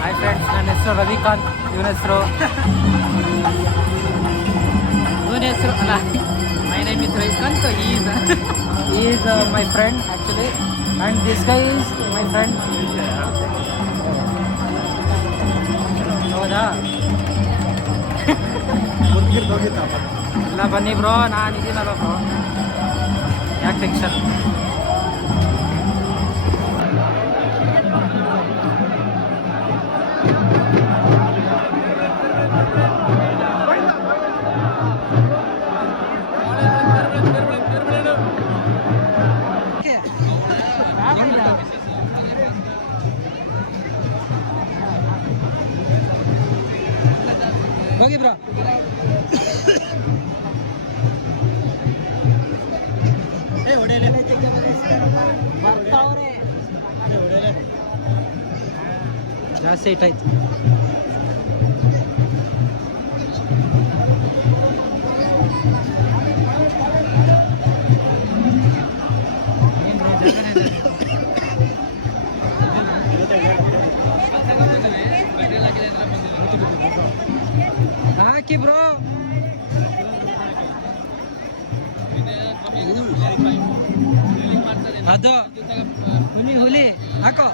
Hi friends, ನನ್ನ ಹೆಸರು ರವಿಕಾಂತ್. ಇವನ ಹೆಸರು ಅಲ್ಲ, my name is Ravikant. Is my friend actually, and this guy is my friend. ಹೌದಾ? ಇಲ್ಲ ಬನ್ನಿ ಬ್ರೋ, ನಾನು ಇದೀನಲ್ಲ ಬ್ರೋ, ಯಾಕೆ ಟೆನ್ಷನ್? ಹೋಗಿ ಬ್ರೋ. ಜಾಸ್ತಿ ಇಟ್ಟಾಯ್ತು. ಹಾಕಿ ಬ್ರೋ. ಅದು ಹುಲಿ ಹಾಕೋ.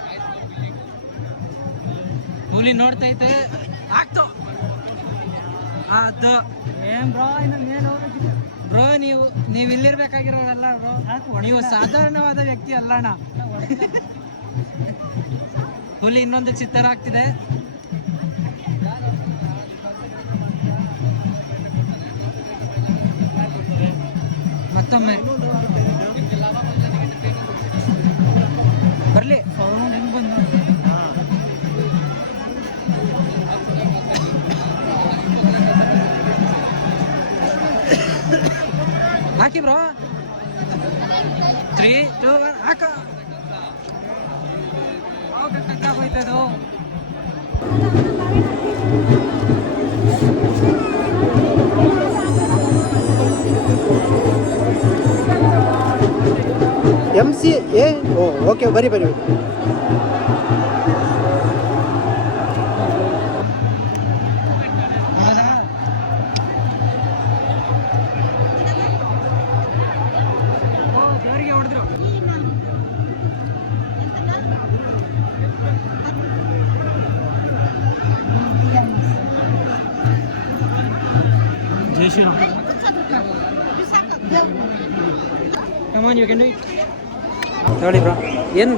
ಹುಲಿ ನೋಡ್ತೈತೆ, ಹಾಕ್ತು. ಅದು ಏನ್ ಬ್ರೋ, ಬ್ರೋ ನೀವು ಇಲ್ಲಿರ್ಬೇಕಾಗಿರೋಲ್ಲ ಬ್ರೋ. ನೀವು ಸಾಧಾರಣವಾದ ವ್ಯಕ್ತಿ ಅಲ್ಲಣ್ಣ. ಹುಲಿ ಇನ್ನೊಂದಕ್ಕೆ ಚಿತ್ತರ ಆಗ್ತಿದೆ. ಮತ್ತೊಮ್ಮೆ ಬರ್ಲಿ. ಹೆಂಗ್ ಬಂದು ಹಾಕಿ ಬ್ರೋ. 3, 2, 1 ಹಾಕ. ಹೋಯ್ತದು. MCA. ಓಕೆ, ಬರಿ ದೇವರಿಗೆ ಹೊಡೆದ್ರು. ಜೈ Shriram. Come on, you can do it. ನೋಡಿ ಬ್ರೋ, ಏನು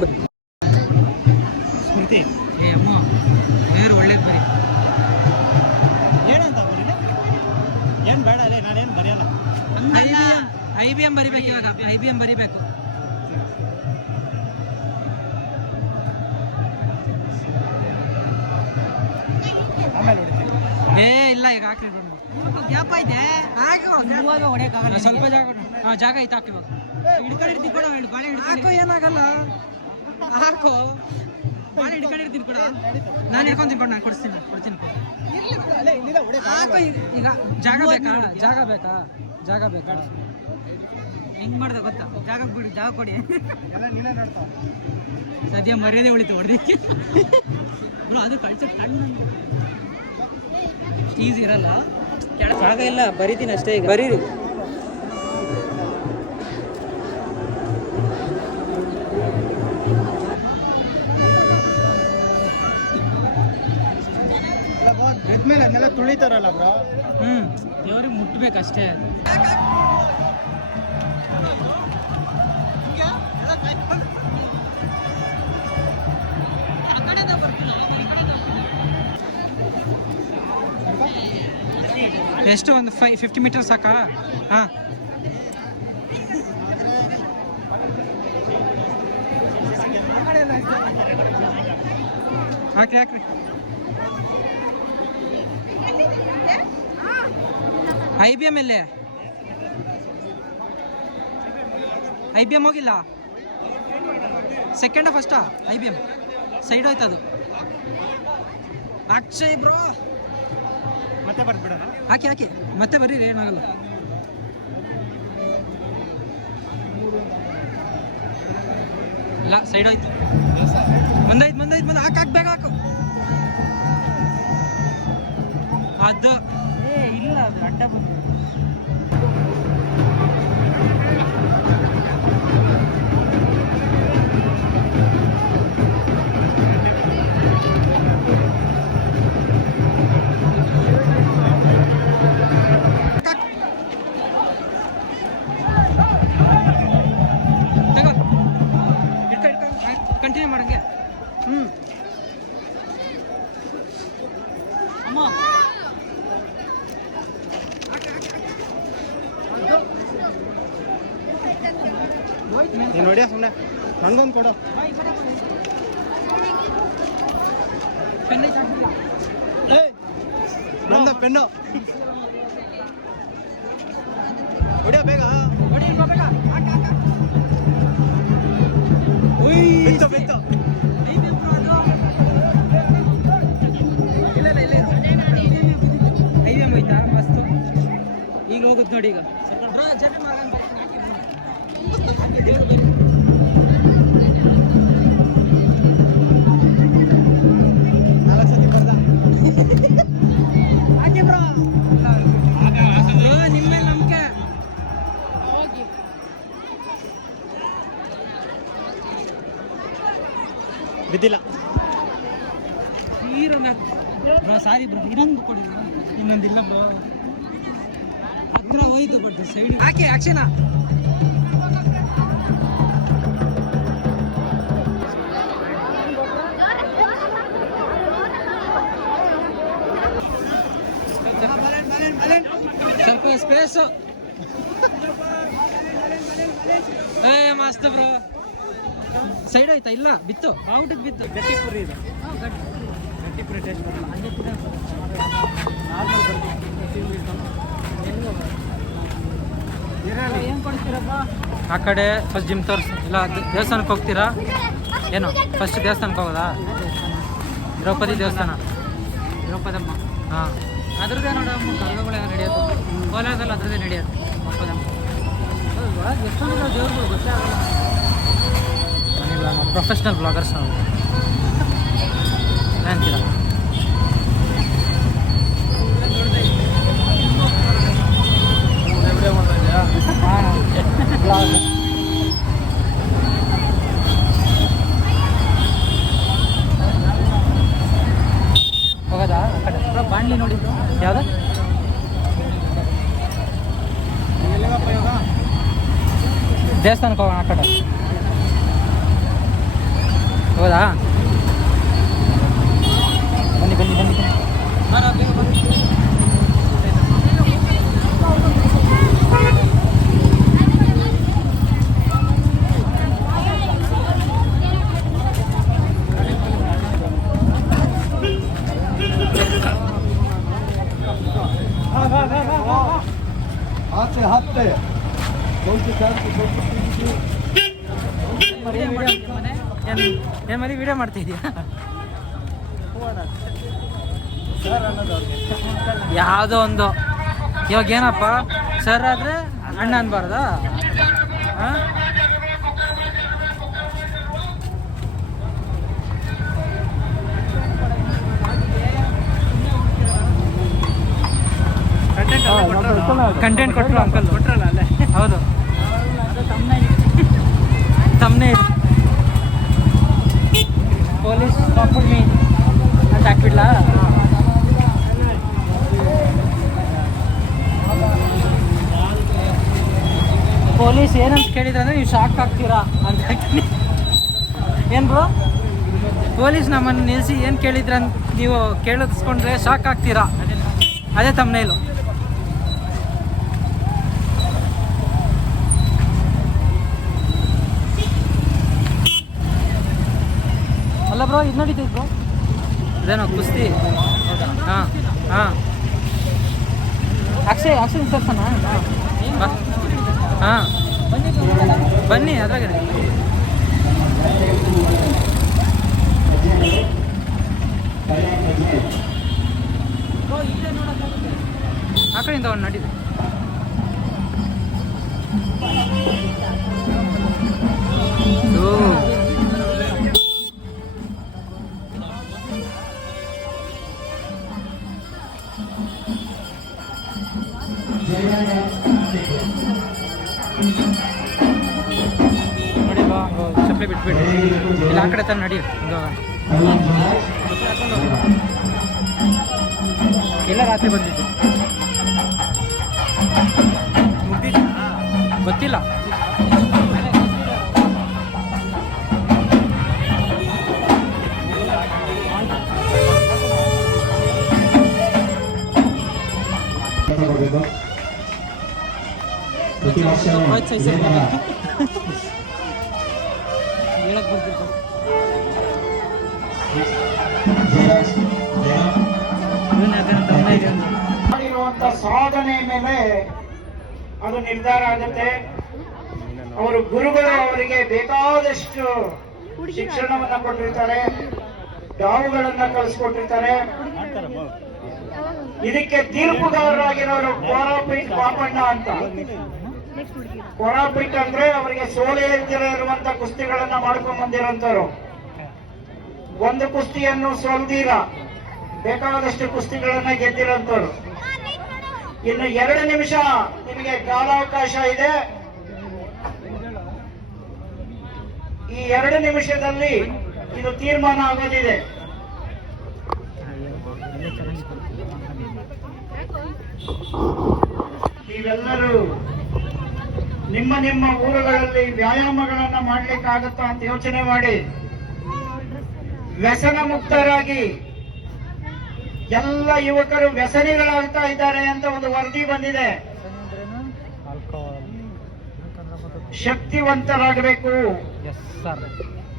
ಸ್ಮೃತಿ? ಅಮ್ಮ ಬೇರೆ ಒಳ್ಳೇದು ಬರಿ. ಏನಂತ ಏನು ಬೇಡ ಅಲ್ಲೇ, ನಾನೇನು ಬರೆಯಲ್ಲ. IBM ಬರಿಬೇಕು ಇವಾಗ. IBM ಬರಿಬೇಕು. ಆಮೇಲೆ ಹೊಡಿತೀನಿ. ಇಲ್ಲ, ಈಗ ಹಾಕಿ ಗ್ಯಾಪ್ ಐತೆ. ಸ್ವಲ್ಪ ಜಾಗ ಐತೆ. ಹಾಕಿ ಇವಾಗ. ಹಾಕೋ, ಏನಾಗಲ್ಲ. ಹಾಕೋ, ಬಾಳೆ ಹಿಡ್ಕೊಂಡಿರ್ತೀನಿ ಕೂಡ. ನಾನು ಹಿಡ್ಕೊಂತೀನಿ ಕೊಡು, ನಾನು ಕೊಡ್ತೀನಿ. ಹಾಕೋ. ಈಗ ಜಾಗ ಬೇಕಾ? ಹೆಂಗ್ ಮಾಡ್ದೆ ಗೊತ್ತಾ? ಜಾಗ ಬಿಡಿ, ಜಾಗ ಕೊಡಿ. ಸದ್ಯ ಮರ್ಯಾದೆ ಉಳಿತು ಹೊಡೆದಿಕ್ಕೆ ಬ್ರೋ. ಅದು ಕಳ್ಸಕ್ಕೆ ಕಣ್ಣು ಈಸಿ ಇರಲ್ಲ. ಜಾಗ ಇಲ್ಲ, ಬರೀತೀನಿ ಅಷ್ಟೇ. ಈಗ ಬರೀರಿ. ಎದ್ಮೇಲೆ ಅದನ್ನೆಲ್ಲ ತುಳಿತಾರಲ್ಲ ಬ್ರೋ. ದೇವ್ರಿಗೆ ಮುಟ್ಬೇಕಷ್ಟೇ. ಎಷ್ಟು, ಒಂದು 50 ಮೀಟರ್ ಸಾಕಾ? ಹಾಂ, ಹಾಕ್ರಿ. IBM ಎಲ್ಲೇ? IBM ಹೋಗಿಲ್ಲ. ಸೆಕೆಂಡ ಫಸ್ಟಾ? IBM ಸೈಡ್ ಹೋಯ್ತದು. ಅಕ್ಷಯ್ ಬ್ರೋ, ಮತ್ತೆ ಬರ್ಬಿಡೋಣ. ಹಾಕಿ ಮತ್ತೆ ಬರೀರಿ, ಏನಾಗಲ್ಲ. ಇಲ್ಲ ಸೈಡ್ ಹೋಯ್ತು. ಬಂದೈತ್ ಹಾಕು ಬೇಗ ಹಾಕು. ಅದು ಇಲ್ಲ, ಅದು ಅಡ್ಡ ಬಂದು ಕಂಟಿನ್ಯೂ ಮಾಡಂಗೆ. ಅಮ್ಮ ನೀನು ನೋಡಿಯಾ ಸುಮ್ಮನೆ ನಂಗೊಂದು ಕೊಡು. ನಂದ ಪೆನ್ನು ಹೊಡಿಯ ಬೇಗ. ಬಿತ್ತು ಬಿತ್ತು. ಐವಿಎಂ ಹೋಯ್ತಾ ಮಸ್ತು. ಈಗ ಹೋಗುತ್ತೆ ನೋಡಿ. ಈಗ ನಾಲ್ಕು ಸತಿ ಬರ್ದ ನಿಮ್ಮ ನಂಬಿಕೆ. ಬಿದ್ದಿಲ್ಲ. ಬ್ರೋ ಸಾರಿ ಬ್ರೋ, ಇನ್ನೊಂದು ಕೊಡಿ. ಇನ್ನೊಂದಿಲ್ಲ ಬ್ರೋ, ಹತ್ರ ಹೋಯ್ತು. But side hockey action. ಸ್ವಲ್ಪ ಸ್ಪೇಸ್. ಮಸ್ತ್ ಬ್ರೋ. ಸೈಡ್ ಆಯ್ತಾ? ಇಲ್ಲ, ಬಿತ್ತು. ಔಟಿಗೆ ಬಿತ್ತು. ಗಟ್ಟಿ ಪುರಿ ಇದು. ಗಟ್ಟಿ ಪುರಿ ಟೇಸ್ಟ್ ಏನು ಕೊಡ್ತೀರಪ್ಪ? ಆ ಕಡೆ ಫಸ್ಟ್ ಜಿಮ್ ತೋರಿಸಿ. ಇಲ್ಲ ದೇವಸ್ಥಾನಕ್ಕೆ ಹೋಗ್ತೀರಾ ಏನು? ಫಸ್ಟ್ ದೇವಸ್ಥಾನಕ್ಕೆ ಹೋಗೋದಾ? ದ್ರೌಪದಿ ದೇವಸ್ಥಾನ, ದ್ರೌಪದಮ್ಮ. ಹಾಂ, ಅದ್ರದ್ದೇ ನೋಡಮ್ಮ. ಕರ್ಗಗಳು ನಡೆಯೋದು ಕೋಲಾರದಲ್ಲಿ, ಅದ್ರದ್ದೇ ನಡೆಯೋದು ದ್ರೌಪದಮ್ಮ. ಎಷ್ಟೊಂದು ದೇವ್ರುಗಳು ಗೊತ್ತೇ ಆಗಲ್ಲ. ನಾನಿಲ್ಲ, ನಾವು ಪ್ರೊಫೆಷ್ನಲ್ ಬ್ಲಾಗರ್ಸ್ ನಾವು. ಏನಂತೀರ? ಹೋಗೋದಾ? ಆ ಕಡೆ ಬಾಂಡ್ಲಿ ನೋಡಿದ್ದು ಯಾವ್ದು? ದೇವಸ್ಥಾನಕ್ಕೆ ಹೋಗೋಣ ಆ ಕಡೆ. ಹೌದಾ? ಬನ್ನಿ ಬನ್ನಿ ಬನ್ನಿ ಬನ್ನಿ. ಹತ್ತೆ ಏನು ಮರಿ ವಿಡಿಯೋ ಮಾಡ್ತಿದ್ಯಾ? ಯಾವುದೋ ಒಂದು. ಇವಾಗ ಏನಪ್ಪ ಸರ್ ಆದರೆ ಅಣ್ಣ ಅನ್ಬಾರ್ದಾ? ಹಾಂ, ಕಂಟೆಂಟ್ ಕೊಟ್ಟರು ಅಂಕಲ್. ಕೊಟ್ರಲ್ಲ ಅಲ್ಲೇ. ಹೌದು, ತಮ್ಮನೇ ಪೊಲೀಸ್ ಸ್ಟಾಪ್ಡ್ ಮೀ ಅಂತ ಹಾಕ್ಬಿಡ್ಲಾ? ಪೊಲೀಸ್ ಏನಂತ ಕೇಳಿದ್ರೆ ಅಂದರೆ ನೀವು ಶಾಕ್ ಆಗ್ತೀರಾ ಅಂತ ಹಾಕ್ತೀನಿ. ಏನು ಬ್ರೋ? ಪೊಲೀಸ್ ನಮ್ಮನ್ನು ನಿಲ್ಲಿಸಿ ಏನು ಕೇಳಿದ್ರೆ ಅಂತ ನೀವು ಕೇಳಿಸ್ಕೊಂಡ್ರೆ ಶಾಕ್ ಆಗ್ತೀರಾ, ಅದೇ ತಮ್ಮನೇಲು. ಅಲ್ಲ ಬ್ರೋ, ಇದು ನಡೀತೈತೆ ಬ್ರೋ. ಅದೇನೋ ಕುಸ್ತಿ. ಹಾಂ ಹಾಂ, ಅಕ್ಷಯ್ ತರ್ಸೋಣ. ಹಾಂ ಬನ್ನಿ, ಅದ್ರಾಗ ಆ ಕಡೆಯಿಂದ ಒಂದು ನಡೀತು. ಸುಮ್ಮನೆ ಬಿಟ್ಬಿಡಿ. ಇಲ್ಲ ಆ ಕಡೆ ತಾನು ನಡಿ ಎಲ್ಲ ರಾತ್ರಿ ಬಂದಿದ್ದು ಗೊತ್ತಿಲ್ಲ. ಹೇಳಕ್ ಬರ್ತಿತ್ತು ಮಾಡಿರುವಂತ ಸಾಧನೆ ಮೇಲೆ ಅದು ನಿರ್ಧಾರ ಆಗುತ್ತೆ. ಅವರು ಗುರುಗಳು ಅವರಿಗೆ ಬೇಕಾದಷ್ಟು ಶಿಕ್ಷಣವನ್ನ ಕೊಟ್ಟಿರ್ತಾರೆ, ಡಾವುಗಳನ್ನ ಕಲಿಸ್ಕೊಟ್ಟಿರ್ತಾರೆ. ಇದಕ್ಕೆ ತೀರ್ಪುಗಾರರಾಗಿರೋರು ಕೋರಾಪೀಠ್ ಪಾಪಣ್ಣ ಅಂತ. ಕೋರಾಪೀಠ್ ಅಂದ್ರೆ ಅವರಿಗೆ ಸೋಲೆ ಇಲ್ದಿರ ಇರುವಂತ ಕುಸ್ತಿಗಳನ್ನ ಮಾಡ್ಕೊಂಡ್ ಬಂದಿರೋಂಥವ್ರು. ಒಂದು ಕುಸ್ತಿಯನ್ನು ಸೋಲ್ದಿರ ಬೇಕಾದಷ್ಟು ಕುಸ್ತಿಗಳನ್ನ ಗೆದ್ದಿರೋಂಥವ್ರು. ಇನ್ನು 2 ನಿಮಿಷ ನಿಮಗೆ ಕಾಲಾವಕಾಶ ಇದೆ. ಈ 2 ನಿಮಿಷದಲ್ಲಿ ಇದು ತೀರ್ಮಾನ ಆಗೋದಿದೆ. ನೀವೆಲ್ಲರೂ ನಿಮ್ಮ ನಿಮ್ಮ ಊರುಗಳಲ್ಲಿ ವ್ಯಾಯಾಮಗಳನ್ನ ಮಾಡ್ಲಿಕ್ಕಾಗತ್ತಾ ಅಂತ ಯೋಚನೆ ಮಾಡಿ ವ್ಯಸನ ಮುಕ್ತರಾಗಿ. ಎಲ್ಲ ಯುವಕರು ವ್ಯಸನಿಗಳಾಗ್ತಾ ಇದ್ದಾರೆ ಅಂತ ಒಂದು ವರದಿ ಬಂದಿದೆ. ಶಕ್ತಿವಂತರಾಗಬೇಕು,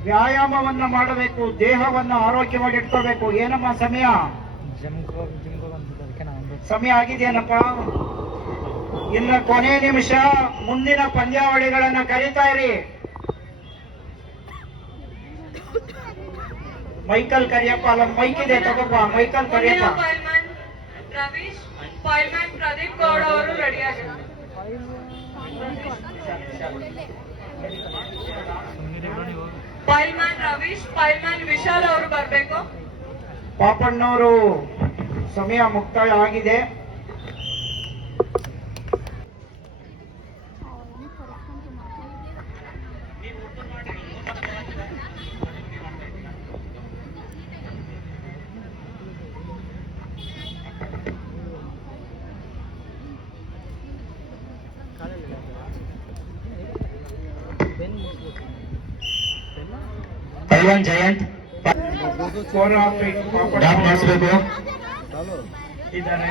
ವ್ಯಾಯಾಮವನ್ನ ಮಾಡಬೇಕು, ದೇಹವನ್ನ ಆರೋಗ್ಯವಾಗಿ ಇಟ್ಕೋಬೇಕು. ಏನಮ್ಮ ಸಮಯ ಆಗಿದೆಯೇನಪ್ಪ? ಇನ್ನು ಕೊನೆ ನಿಮಿಷ. ಮುಂದಿನ ಪಂದ್ಯಾವಳಿಗಳನ್ನ ಕರೀತಾ ಇರಿ. ಮೈಕಲ್ ಕರಿಯಪ್ಪ. ಅಲ್ಲ, ಮೈಕ್ ಇದೆ ತಗೋಪ್ಪ. ಮೈಕಲ್ ಕರಿಯಪ್ಪ. ಪ್ರದೀಪ್ ಗೌಡ ಅವರು ರೆಡಿ ಆಗಿದ್ದಾರೆ. ಪೈಲ್ಮನ್ ರವೀಶ್, ಪೈಲ್ಮನ್ ವಿಶಾಲ್ ಅವರು ಬರಬೇಕು. ಪಾಪಣ್ಣವರು ಸಮಯ ಮುಕ್ತಾಯ ಆಗಿದೆ. ಪೈಲ್ವಾನ್ ಜಯಂತ್ ಇದ್ದಾರೆ.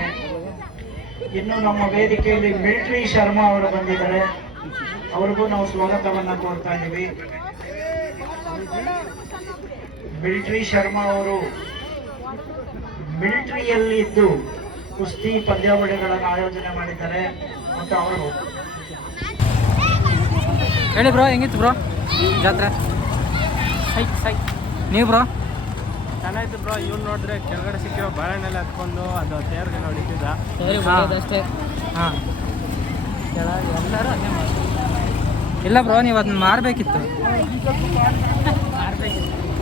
ಇನ್ನು ನಮ್ಮ ವೇದಿಕೆಯಲ್ಲಿ ಮಿಲಿಟರಿ ಶರ್ಮಾ ಅವರು ಬಂದಿದ್ದಾರೆ. ಅವ್ರಿಗೂ ನಾವು ಸ್ವಾಗತವನ್ನ ಕೋರ್ತಾ ಇದ್ದೀವಿ. ಮಿಲಿಟರಿ ಶರ್ಮಾ ಅವರು ಮಿಲಿಟರಿಯಲ್ಲಿ ಇದ್ದು ಕುಸ್ತಿ ಪಂದ್ಯಾವಳಿಗಳನ್ನು ಆಯೋಜನೆ ಮಾಡಿದ್ದಾರೆ. ಮತ್ತು ಅವರು ಹೇಳಿ ಬ್ರೋ, ಹೆಂಗಿತ್ತು ಬ್ರೋ ಜಾತ್ರೆ? ನೀವು ಬ್ರೋ? ಚೆನ್ನಾಯ್ತು ಬ್ರೋ. ಇವ್ನು ನೋಡಿದ್ರೆ ಕೆಳಗಡೆ ಸಿಕ್ಕಿರೋ ಬಾಳೆಹಣ್ಣೆಲ್ಲ ಹತ್ಕೊಂಡು ಅದು ತೇರ್ಗೆ ಹೊಡಿತಿದ್ದ ಅಷ್ಟೇ. ಹಾಂ, ಎಲ್ಲರೂ ಅದೇ ಇಲ್ಲ ಬ್ರೋ, ನೀವು ಅದನ್ನ ಮಾರಬೇಕಿತ್ತು.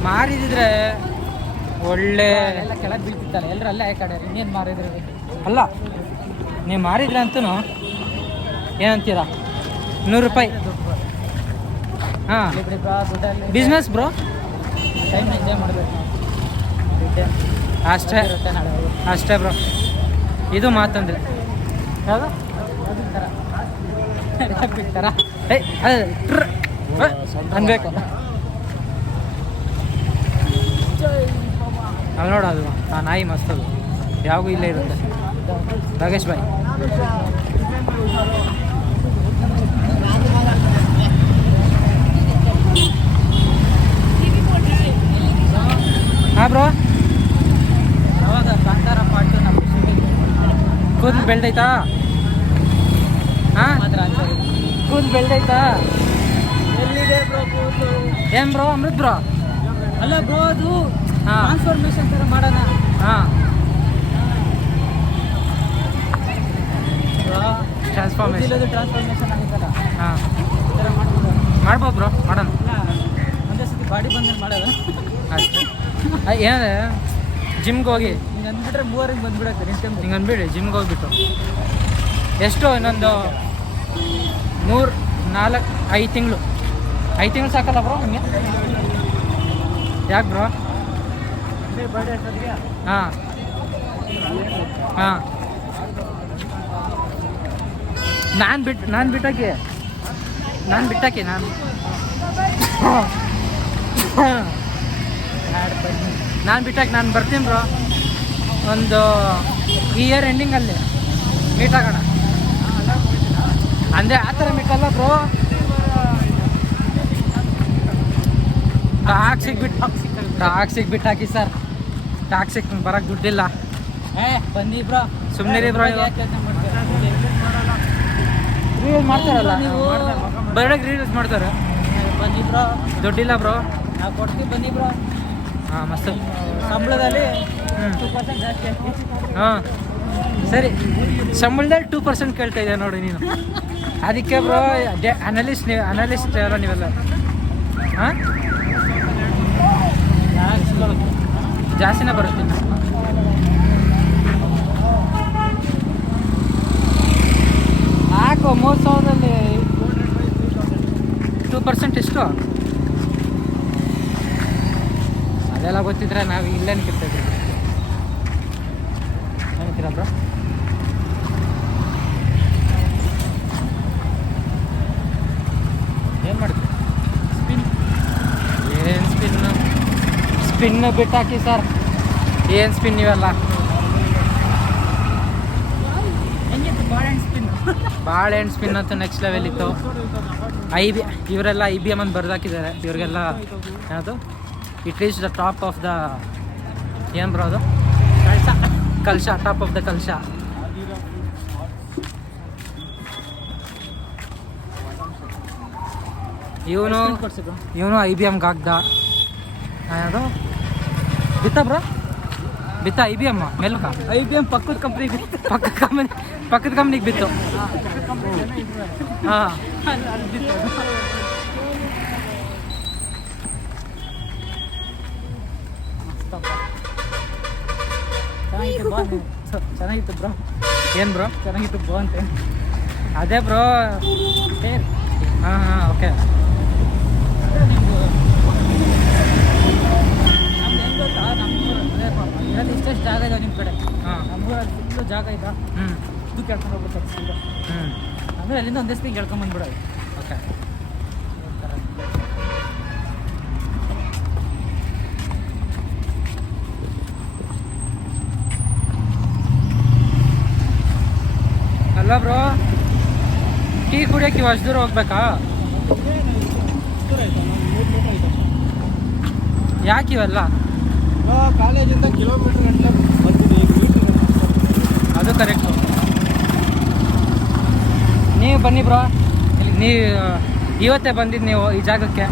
ಮಾರಿದಿದ್ರೆ ಒಳ್ಳೆ ಎಲ್ಲ ಕೆಳಗೆ ಬೀಳ್ತಿತ್ತಲ್ಲ, ಎಲ್ಲರೂ ಅಲ್ಲೇ ಕಡೆ. ಇನ್ನೇನು ಮಾರಿದ್ರೆ ಅಲ್ಲ, ನೀವು ಮಾರಿದ್ರೆ ಅಂತೂ ಏನಂತೀರಾ, 100 ರೂಪಾಯಿ. ಹಾಂ, ಬಿಸ್ನೆಸ್ ಬ್ರೋ. ಟೈಮ್ ಎಂಜಾಯ್ ಮಾಡಬೇಕು ಅಷ್ಟೇ ಅಷ್ಟೇ ಬ್ರೋ. ಇದು ಮಾತಂದ್ರೆ ಯಾವುದು ಥರ ಅನ್ಬೇಕು. ಅಲ್ಲಿ ನೋಡೋದು ಆ ನಾಯಿ ಮಸ್ತದು, ಯಾವಾಗೂ ಇಲ್ಲೇ ಇರುತ್ತೆ. ರಾಗೇಶ್ ಬಾಯ್. ಹಾಂ ಬ್ರೋ, ಯಾವಾಗ ಕಾಂತಾರ ಪಾಟು ನಮ್ಮ ಕೂದಲು ಬೆಳ್ದೈತಾ? ಹಾಂ, ಕೂದಲು ಬೆಳ್ದೈತಾ? ಎಲ್ಲಿದೆ ಬ್ರೋ ಕೂದಲು? ಏನು ಬ್ರೋ, ಅಮೃತ್ ಬ್ರೋ? ಅಲ್ಲ ಬ್ರೋ, ಅದು ಟ್ರಾನ್ಸ್ಫಾರ್ಮೇಶನ್ ಥರ ಮಾಡೋಣ. ಹಾಂ, ಟ್ರಾನ್ಸ್ಫಾರ್ಮೇಶನ್ ಆಗುತ್ತಲ್ಲ. ಹಾಂ, ಮಾಡ್ಬೋದು ಬ್ರೋ, ಮಾಡೋಣ. ಒಂದೇ ಸತಿ ಬಾಡಿ ಬಂದ್ರೆ ಮಾಡೋದು ಅಷ್ಟೇ. ಏನಂದರೆ ಜಿಮ್ಗೆ ಹೋಗಿ ಹಿಂಗೆ ಅಂದ್ಬಿಟ್ರೆ 3 ಬಂದುಬಿಡತ್ತೆ ನಿಂತ್ಕೊಂಡು. ಹಿಂಗೆ ಅಂದ್ಬಿಡಿ ಜಿಮ್ಗೆ ಹೋಗ್ಬಿಟ್ಟು ಎಷ್ಟು ಇನ್ನೊಂದು 3-4-5 ತಿಂಗಳು 5 ತಿಂಗಳು ಸಾಕಲ್ಲ ಬ್ರೋ ನಿಮಗೆ? ಯಾಕೆ ಬ್ರೋ? ಬರ್ಡೇ ಅಷ್ಟೊತ್ತಿಗೆ ಹಾಂ ಹಾಂ ನಾನು ಬಿಟ್ಟಾಕಿ ನಾನು ಬರ್ತೀನಿ ಬ್ರೋ. ಒಂದು ಈ ಇಯರ್ ಎಂಡಿಂಗಲ್ಲಿ ಮೀಟ್ ಆಗೋಣ. ಅಂದರೆ ಆ ಥರ ಮೀಟ್ ಅಲ್ಲ ಬ್ರೋ, ಟಾಕ್ಸಿಗೆ ಬಿಟ್ಟು ಹಾಕಿ ಸರ್. ಟಾಕ್ಸಿಕ್ ಬರೋಕ್ಕೆ ದುಡ್ಡಿಲ್ಲ. ಬನ್ನಿ ಬ್ರೋ, ಸುಮ್ಮನೆ ಬ್ರೋ, ರೀಲ್ಸ್ ಮಾಡ್ತಾರಲ್ಲ ನೀವು, ಬರ್ಡೇಗೆ ರೀಲ್ಸ್ ಮಾಡ್ತಾರೆ. ಬನ್ನಿ ಬ್ರೋ, ದುಡ್ಡಿಲ್ಲ ಬ್ರೋ, ನಾವು ಕೊಡ್ತೀವಿ ಬನ್ನಿ ಬ್ರೋ. ಹಾಂ ಮಸ್ತ್ ಸಂಬಳದಲ್ಲಿ ಹ್ಞೂ 2% ಜಾಸ್ತಿ ಆಗ್ತೈತಿ. ಹಾಂ ಸರಿ, ಸಂಬಳದಲ್ಲಿ 2% ಕೇಳ್ತಾ ಇದ್ದೆ ನೋಡಿ ನೀನು. ಅದಕ್ಕೆ ಬ್ರೋ ಅನಲಿಸ್ಟ್ ಅಲ್ಲ ನೀವೆಲ್ಲ. ಹಾಂ ಜಾಸ್ತಿನೇ ಬರುತ್ತೆ. ಹಾಕು 3000ದಲ್ಲಿ 2% ಎಷ್ಟು? ಅದೆಲ್ಲ ಗೊತ್ತಿದ್ರೆ ನಾವು ಇಲ್ಲೇನು ಕಿರ್ತಿದ್ವಿ. ಏನಂತೀರ ಬ್ರೋ? ಏನು ಮಾಡಿದ್ವಿ? ಏನು ಸ್ಪಿನ್ ಬಿಟ್ಟಾಕಿ ಸರ್. ಏನು ಸ್ಪಿನ್ ಇವೆಲ್ಲ? ಹೆಂಗಿತ್ತು ಬಾಳೆಹಣ್ಣು ಸ್ಪಿನ್ ಅಂತೂ ನೆಕ್ಸ್ಟ್ ಲೆವೆಲ್ ಇತ್ತು. ಇವರೆಲ್ಲ IBM ಅಂತ ಬರ್ದಾಕಿದ್ದಾರೆ ಇವ್ರಿಗೆಲ್ಲ. ಯಾವುದು it is the top of the ಏನು ಬ್ರೋ ಅದು? ಕಲ್ಶ, ಟಾಪ್ ಆಫ್ ದ ಕಲ್ಶ. ಇವನು IBMಗೆ ಹಾಕ್ದ. ಯಾವುದು ಬಿತ್ತ ಬ್ರೋ? ಬಿತ್ತ IBM ಮೆಲ್ಕ? IBM ಪಕ್ಕದ ಕಂಪ್ನಿಗೆ ಪಕ್ಕದ ಕಂಪ್ನಿಗೆ ಬಿತ್ತು. ಹಾಂ ಚೆನ್ನಾಗಿತ್ತು ಬ್ರೋ. ಏನು ಬ್ರೋ? ಚೆನ್ನಾಗಿತ್ತು ಬ್ರೋ ಅಂತೆ. ಅದೇ ಬ್ರೋ. ಹಾಂ ಓಕೆ. ನಮ್ದು ಹೆಂಗ್ ಗೊತ್ತಾ, ಇರೋದು ಇಷ್ಟೆಷ್ಟು ಜಾಗ ಇದೆ ನಿಮ್ಮ ಕಡೆ. ಹಾಂ ನಮ್ಮೂರಲ್ಲಿ ಫುಲ್ಲು ಜಾಗ ಇದೆ. ಹ್ಞೂ ಇದು ಕೇಳ್ಕೊಂಡು ಹೋಗ್ಬೇಕು ಸೀದಾ. ಅಂದರೆ ಅಲ್ಲಿಂದ ಒಂದೇ ಸ್ಪೀಕ್ ಕೇಳ್ಕೊಂಬಂದ್ಬಿಡೋದು. ಓಕೆ. ಅಲ್ಲ ಬ್ರೋ, ಟೀ ಕುಡಿಯೋಕೆ ಇವು ಅಷ್ಟು ದೂರ ಹೋಗ್ಬೇಕಾ? ಯಾಕೆ ಇವೆಲ್ಲ? ಕಾಲೇಜಿಂದ ಕಿಲೋಮೀಟರ್ ಗಂಟೆ ಬರ್ತೀವಿ. ಅದು ಕರೆಕ್ಟು. ನೀವು ಬನ್ನಿ ಬ್ರೋ, ನೀವು ಇವತ್ತೇ ಬಂದಿದ್ದು ನೀವು ಈ ಜಾಗಕ್ಕೆ.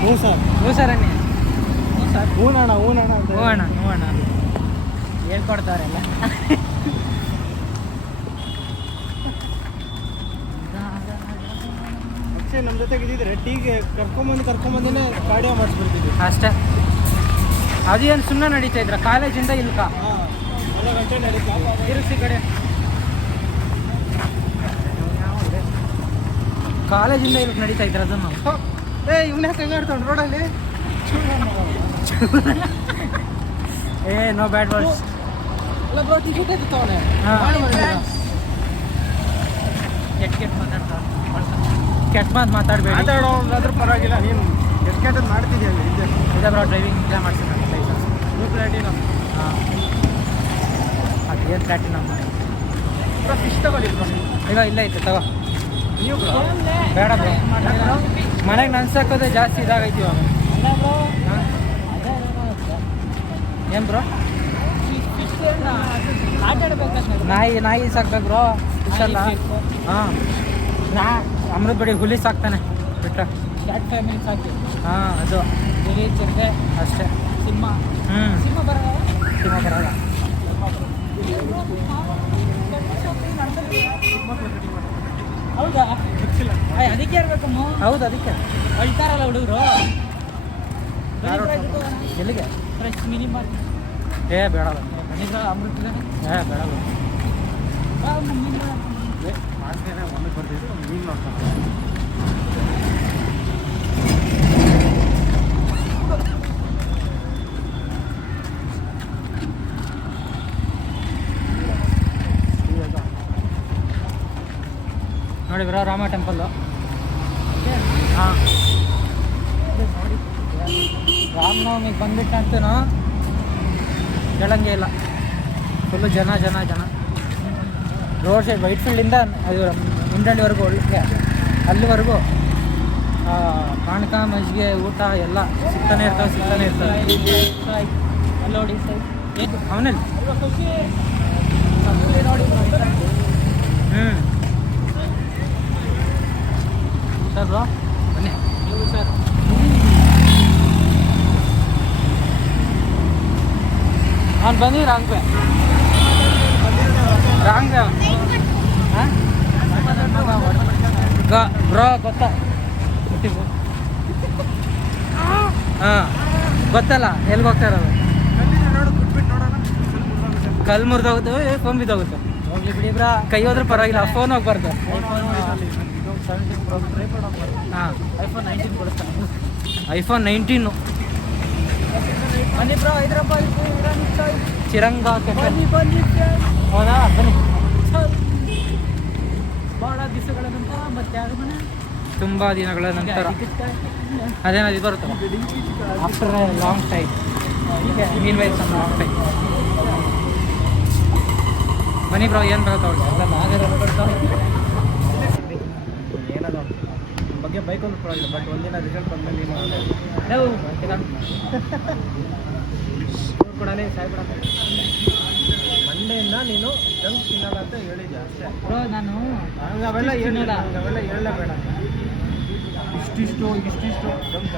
ಹ್ಞೂ ಸರ್, ಹ್ಞೂ ಸರ್ ಅನ್ನಿ. ಹೂನಣ್ಣ ಹ್ಞೂ ಅಣ್ಣ ಹೇಳ್ಕೊಡ್ತಾರೆ ಎಲ್ಲ. ಅಕ್ಷಯ್ ನಮ್ಮ ಜೊತೆಗೆ ಇದ್ದಿದ್ರೆ ಟೀಗೆ ಕರ್ಕೊಂಬಂದಿನೇ ಕಾರ್ಡಿಯೋ ಮಾಡಿಸ್ಬಿಡ್ತಿದ್ವಿ ಅಷ್ಟೇ. ಅದೇನು ಸುಮ್ಮನೆ ನಡೀತಾ ಇದ್ರ ಕಾಲೇಜಿಂದ ಇಲ್ಕ? ಹಾಂ, 1 ಗಂಟೆ ನಡೀತಾ. ತಿರುಗಿಸಿ ಕಡೆ ಕಾಲೇಜಿಂದ ಇಲ್ಕ ನಡೀತಾ ಇದ್ರ ಅದನ್ನು. ಇವನ್ನ ಹೆಂಗಾಡ್ತಾನೆ ರೋಡಲ್ಲಿ? No bad words. ಅಲ್ಲ ಬ್ರೋ, ಟಿಕೆಟ್ ಇರ್ತಾವನೆ. ಕೆಟ್ಟ ಮಾತು ಮಾತಾಡಬೇಡಿ. ಮಾತಾಡೋದಾದ್ರೂ ಪರವಾಗಿಲ್ಲ, ನೀನು ಕೆಟ್ಟ ಮಾಡ್ತಿದ್ಯಲ್ಲ. ಇದೆ ಬ್ರೋ, ಡ್ರೈವಿಂಗ್ ಇಲ್ಲ ಮಾಡ್ತೀನಿ ಲೈಸೆನ್ಸ್. ನೀವು ಪ್ಲಾಟಿನಮ್. ಹಾಂ, ಅದೇನು ಪ್ಲಾಟಿನಮ್ ಫಿಶ್ ತಗೊಳ್ಳಿ ಬ್ರೋ. ಈಗ ಇಲ್ಲ ಐತೆ ತಗೋ. ನೀವು ಬೇಡ ಬ್ರೋ, ಮನೆಗೆ ನನ್ಸಾಕೋದೇ ಜಾಸ್ತಿ ಇದಾಗೈತಿ ಇವಾಗ. ಅಲ್ಲ ಬ್ರೋ, ಹಾಂ ಏನು ಬ್ರೋ? ಆಟ ಆಡ್ಬೇಕಂತ ನಾಯಿ ಸಾಕ್ಬೇಕು ಬ್ರೋ, ಇಷ್ಟಲ್ಲ. ಹಾಂ, ಅಮೃತ ಬಡಿ ಹುಲಿ ಸಾಕ್ತಾನೆ ಬಿಟ್ಟ. ಕ್ಯಾಟ್ ಫ್ಯಾಮಿಲಿ ಸಾಕಿ. ಹಾಂ, ಅದು ಗಿರಿ, ಚಿರತೆ, ಅಷ್ಟೇ. ಸಿಂಹ. ಹ್ಞೂ, ಸಿಂಹ ಬರಲ್ಲ. ಸಿಂಹ ಬರಲ್ಲ. ಹೌದಾ? ಅದಕ್ಕೆ ಇರ್ಬೇಕಮ್ಮ. ಹೌದು, ಅದಕ್ಕೆ ಅಳ್ತಾರಲ್ಲ ಹುಡುಗರು. ಎಲ್ಲಿಗೆ? Fresh minimum. ಬೇಡ ಮನಿದ್ರ ಅಮೃತ ಬೇಡ. ಮಾಡ್ತೇನೆ, ಒಂದಕ್ಕೆ ಬರ್ತಿದ್ರು, ಈಗ ನೋಡ್ತಾನೆ. ನೋಡಿ ಬ್ರೋ ರಾಮ ಟೆಂಪಲ್ಲು. ಹಾಂ ರಾಮನವಮಿಗೆ ಬಂದ್ಬಿಟ್ಟು ಅಂತೂ ಕೇಳಂಗೆ ಇಲ್ಲ, ಫುಲ್ಲು ಜನ ಜನ ಜನ. ರೋಡ್ ಸೈಡ್ ವೈಟ್ ಫೀಲ್ಡಿಂದ ಅದು ಮುಂಡಳ್ಳಿವರೆಗೂ ಒಳ್ಳೆ ಅಲ್ಲಿವರೆಗೂ ಪಾನಕ ಮಜ್ಜಿಗೆ ಊಟ ಎಲ್ಲ ಸಿಗ್ತಾನೆ ಇರ್ತವೆ. ಅಲ್ಲಿ ನೋಡಿ ಏನು ಅವನಲ್ಲಿ ಸರ್ ಬ್ರೋ ಬನ್ನಿ ಸರ್. ನಾನು ಬನ್ನಿ ರಾಂಗ್ ಬ್ರೋ ಗೊತ್ತಾ ಹಾಂ ಗೊತ್ತಲ್ಲ ಎಲ್ಲಿಗೆ ಹೋಗ್ತಾ ಇರೋದು? ಕಲ್ ಮುರಿದೋಗುತ್ತೆ, ಫೋನ್ ಬಿದ್ದೋಗುತ್ತೆ. ಹೋಗ್ಲಿ ಬಿಡಿ ಬ್ರಾ, ಕೈ ಹೋದ್ರೆ ಪರವಾಗಿಲ್ಲ, ಫೋನ್ ಹೋಗ್ಬಾರ್ದು. ಹಾಂ ಐಫೋನ್ 19 ಬನ್ನಿ ಬ್ರೋ. ಹೈದ್ರಾಬಾದ್ ಚಿರಂಗ ಹೌದಾ? ಬನ್ನಿ. ಭಾಳ ದಿವಸಗಳ ನಂತರ ಮತ್ತೆ ತುಂಬ ದಿನಗಳ ನಂತರ ಅದೇನದು ಇದು ಬರುತ್ತಲ್ಲ, ಆಫ್ಟರ್ ಲಾಂಗ್ ಟೈಮ್. ಮೀನ್ ವೈಸ್ ಲಾಂಗ್ ಟೈಮ್. ಬನ್ನಿ ಬ್ರೋ, ಏನು ಬೇಕಾಗ್ತಾವೆ ಏನದ ಬಗ್ಗೆ ಬೈಕ್ ಒಂದು ಪರವಾಗಿಲ್ಲ, ಬಟ್ ಒಂದಿನ ರಿಸಲ್ಟ್ ಬಂದ್ಮೇಲೆ ಕೊಡಲೇ ಸಾಯ್ಬಿಡ. ಮಂಡೆಯಿಂದ ನೀನು ಜಂಕ್ ತಿನ್ನಲ್ಲ ಅಂತ ಹೇಳಿದ್ದೆ ಅಷ್ಟೇ ಬ್ರೋ. ನಾನು ಅವೆಲ್ಲ ಹೇಳಿಲ್ಲ, ಅವೆಲ್ಲ ಹೇಳಲೇಬೇಡ. ಇಷ್ಟಿಷ್ಟು ಜಂಕ್